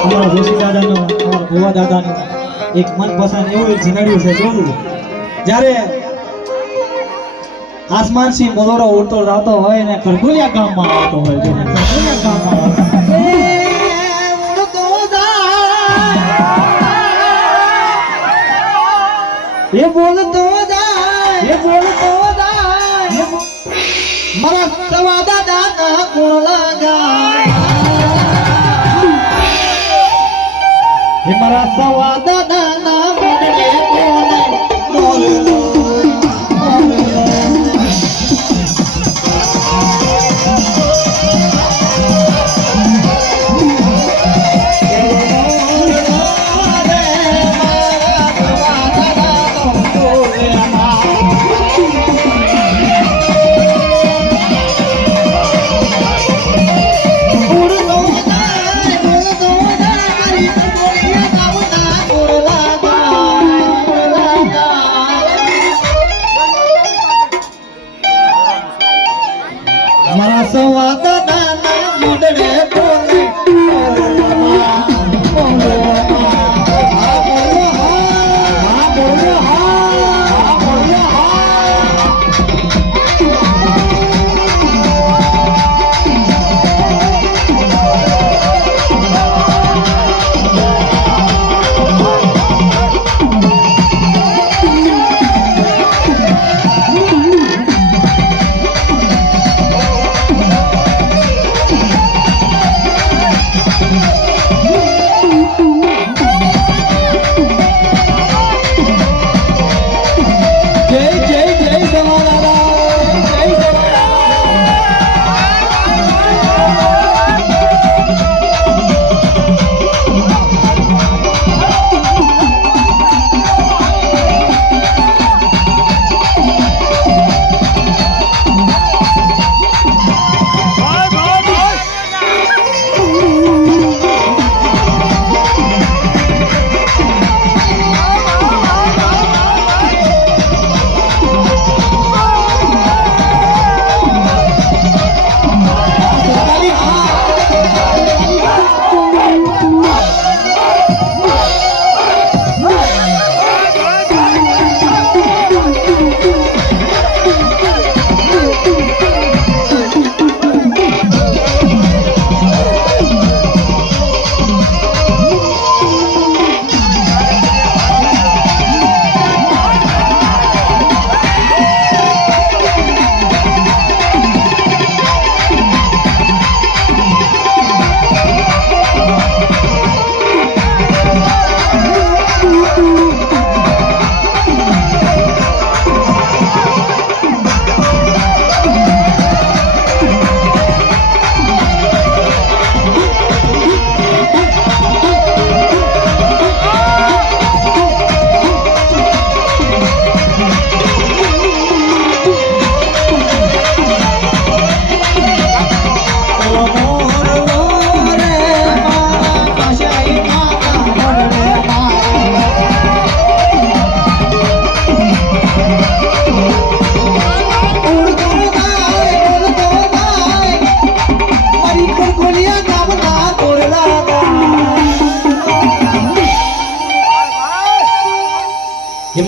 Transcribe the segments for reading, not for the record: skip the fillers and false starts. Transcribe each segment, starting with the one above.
અમારા જોશી દાદાનો અમારા ભોવા દાદાનો એક મનપસંદ એવું એક જીનડ્યું છે જોયું જ્યારે આસમાનથી મોદરો ઉડતો જાતો હોય ને કરગુલિયા ગામમાં આવતો હોય જો કરગુલિયા ગામમાં ઉડતો જાય એ બોલતો જાય મારા સવા દાદા કોણ લગાય એ મારા સવા દાદા ના મને કોણ મારા સવા દાદા ના મુંડે બોલે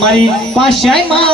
મારી પાશાય માં